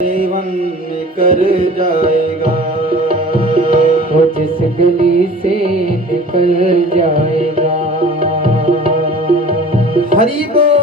जीवन कर जाएगा, वो जिस गली से निकल जाएगा। हरि बोल।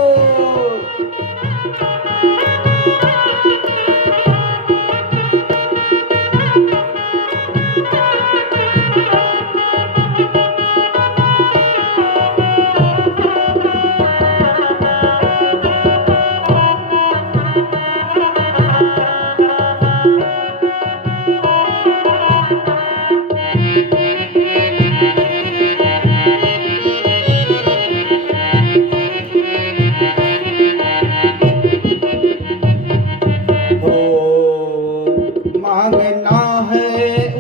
मांगना है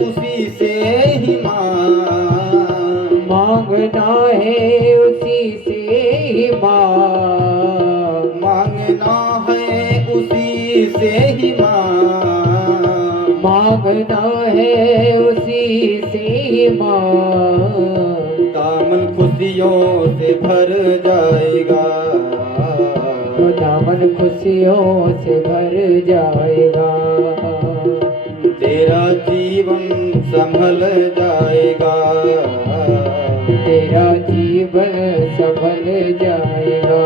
उसी से ही मांगना है उसी से ही मांगना है उसी से ही मांगना है उसी से ही दामन खुशियों से भर जाएगा, तो दामन खुशियों से भर जाएगा। तेरा जीवन संभल जाएगा, तेरा जीवन संभल जाएगा।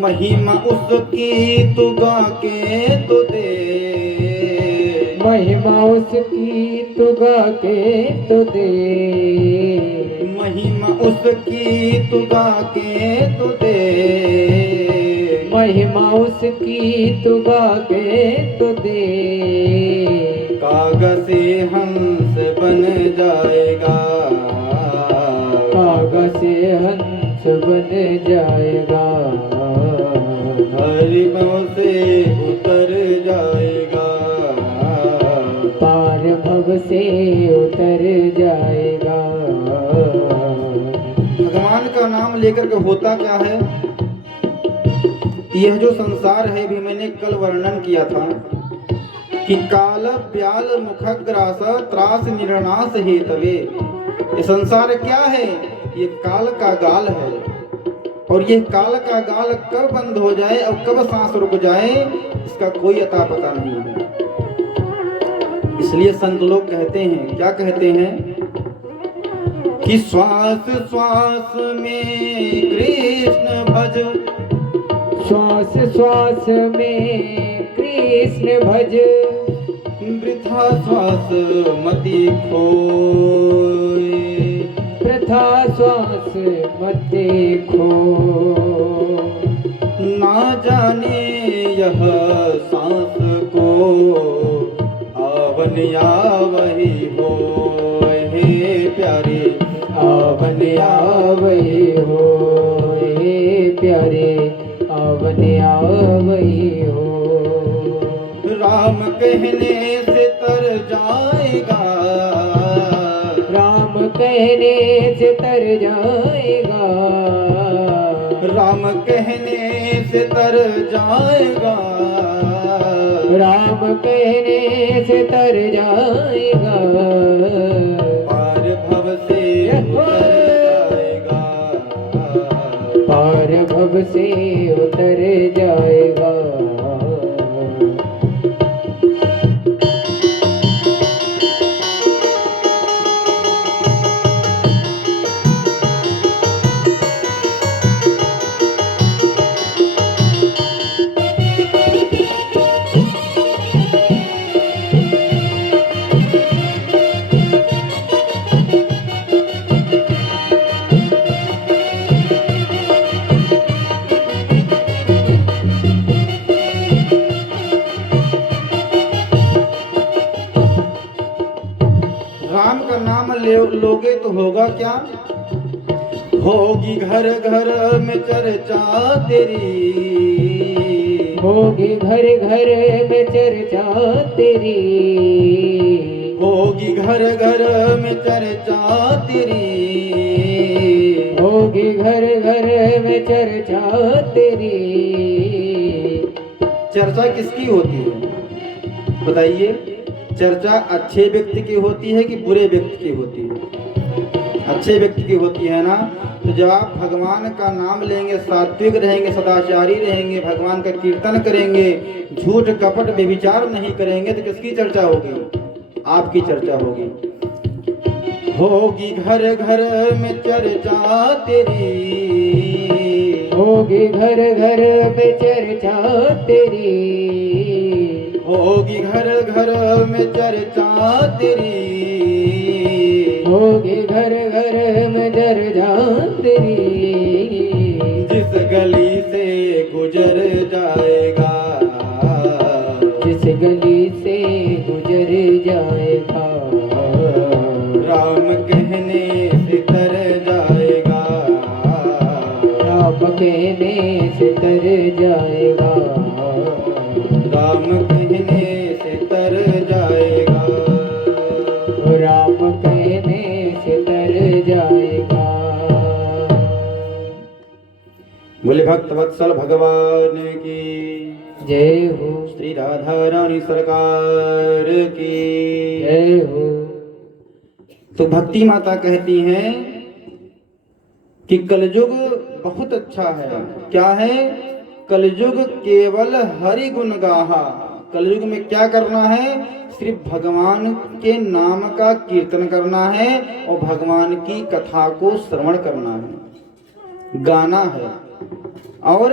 महिमा उसकी तू गा के तो दे, महिमा उसकी तू गा के तो दे, महिमा उसकी तू गा के तो दे, महिमा उसकी तू गा के तो दे। कागज से हंस बन जाएगा, कागज से हंस बन जाएगा। हरि भव से उतर जाएगा, पार भव से उतर जाएगा। भगवान का नाम लेकर के होता क्या है? यह जो संसार है भी मैंने कल वर्णन किया था कि काल ब्याल मुखग्रास त्रास निर्णास हेतवे। ये संसार क्या है? ये काल का गाल है, और ये काल का गाल कब बंद हो जाए और कब सांस रुक जाए इसका कोई अता पता नहीं है। इसलिए संत लोग कहते हैं, क्या कहते हैं कि श्वास श्वास में कृष्ण भज, श्वास श्वास में कृष्ण भज, वृथा श्वास मति खोए, वृथा श्वास मत खो। ना जाने यह सांस को आवन आवही हो, हे प्यारे आवन आवही हो, हे प्यारे आवन आवही हो। राम कहने से तर जाएगा, राम कहने से तर जाएगा, राम कहने से तर जाएगा, राम कहने से तर जाएगा। पार भव से उतर जाएगा, पार भव से उतर जाएगा। करोगे तो होगा क्या? होगी घर घर में चर्चा तेरी, होगी घर घर में चर्चा तेरी, होगी घर घर में चर्चा तेरी, होगी घर घर में चर्चा तेरी। चर्चा किसकी होती है बताइए? चर्चा अच्छे व्यक्ति की होती है कि बुरे व्यक्ति की होती है? अच्छे व्यक्ति की होती है ना। तो जब आप भगवान का नाम लेंगे, सात्विक रहेंगे, सदाचारी रहेंगे, भगवान का कीर्तन करेंगे, झूठ कपट व्यभिचार नहीं करेंगे, तो किसकी चर्चा होगी? आपकी चर्चा होगी। होगी घर घर में चर्चा तेरी, होगी घर घर में चर्चा तेरी, होगी घर घर में चर्चा तेरी, होगी घर घर में चर्चा तेरी। जिस गली से गुजर जाएगा, जिस गली से गुजर जाएगा, राम कहने से तर जाएगा, राम कहने से तर जाएगा, राम कहने से तर जाएगा, राम कहने से तर जाएगा। बोले भक्त वत्सल भगवान की जय हो, श्री राधा रानी सरकार की जय हो। तो भक्ति माता कहती हैं कि कलयुग बहुत अच्छा है। क्या है? कलयुग केवल हरि गुण गाहा। कलयुग में क्या करना है? सिर्फ भगवान के नाम का कीर्तन करना है और भगवान की कथा को श्रवण करना है, गाना है। और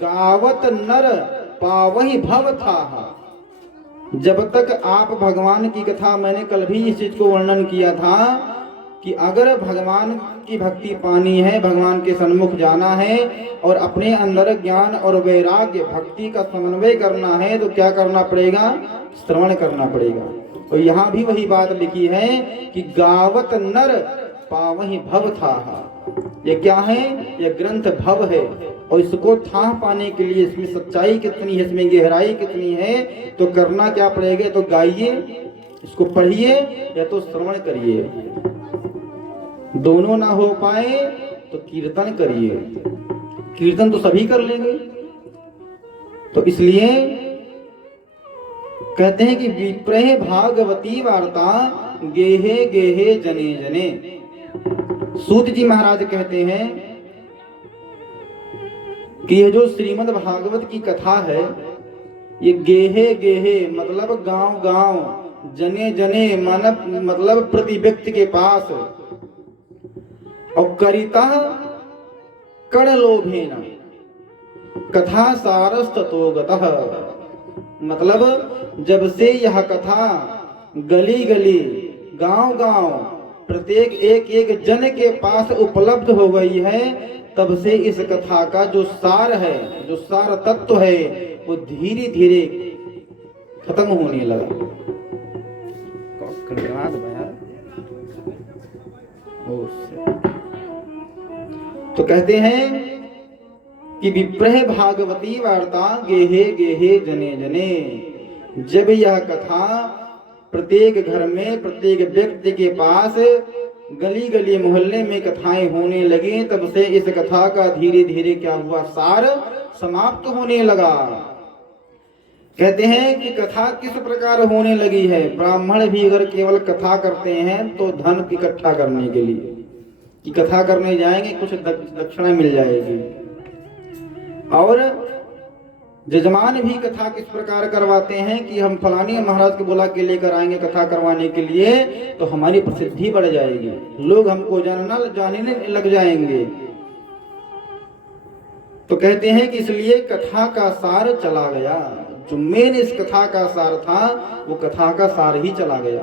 गावत नर पावहि भव था। जब तक आप भगवान की कथा, मैंने कल भी इस चीज को वर्णन किया था कि अगर भगवान की भक्ति पानी है, भगवान के सन्मुख जाना है और अपने अंदर ज्ञान और वैराग्य भक्ति का समन्वय करना है, तो क्या करना पड़ेगा? श्रवण करना पड़ेगा। और यहाँ भी वही बात लिखी है कि गावत नर पावहि भव था। ये क्या है? ये ग्रंथ भव है और इसको था पाने के लिए इसमें सच्चाई कितनी है, इसमें गहराई कितनी है, तो करना क्या पड़ेगा? तो गाइए, इसको पढ़िए या तो श्रवण करिए। दोनों ना हो पाए तो कीर्तन करिए। कीर्तन तो सभी कर लेंगे। तो इसलिए कहते हैं कि विप्रह भागवती वार्ता गेहे गेहे जने जने। सूत जी महाराज कहते हैं कि ये जो श्रीमद् भागवत की कथा है, ये गेहे गेहे मतलब गांव गांव, जने जने मतलब प्रति व्यक्ति के पास, और करिता कण लोभेन कथा सारस्ततो गतः। मतलब जब से यह कथा गली गली, गांव गांव, प्रत्येक एक एक जन के पास उपलब्ध हो गई है, तब से इस कथा का जो सार है, जो सार तत्व है, वो धीरे धीरे खत्म होने लगा। तो कहते हैं कि विप्रह भागवती वार्ता गेहे गेहे जने जने। जब यह कथा प्रत्येक घर में, प्रत्येक व्यक्ति के पास, गली गली मोहल्ले में कथाएं होने लगी, तब से इस कथा का धीरे धीरे क्या हुआ? सार समाप्त होने लगा। कहते हैं कि कथा किस प्रकार होने लगी है? ब्राह्मण भी अगर केवल कथा करते हैं तो धन इकट्ठा करने के लिए, कि कथा करने जाएंगे कुछ दक्षिणा मिल जाएगी। और जजमान भी कथा किस प्रकार करवाते हैं कि हम फलानी महाराज को बुला के लेकर आएंगे कथा करवाने के लिए, तो हमारी प्रसिद्धि बढ़ जाएगी, लोग हमको जानने लग जाएंगे। तो कहते हैं कि इसलिए कथा का सार चला गया। जो मेन इस कथा का सार था, वो कथा का सार ही चला गया।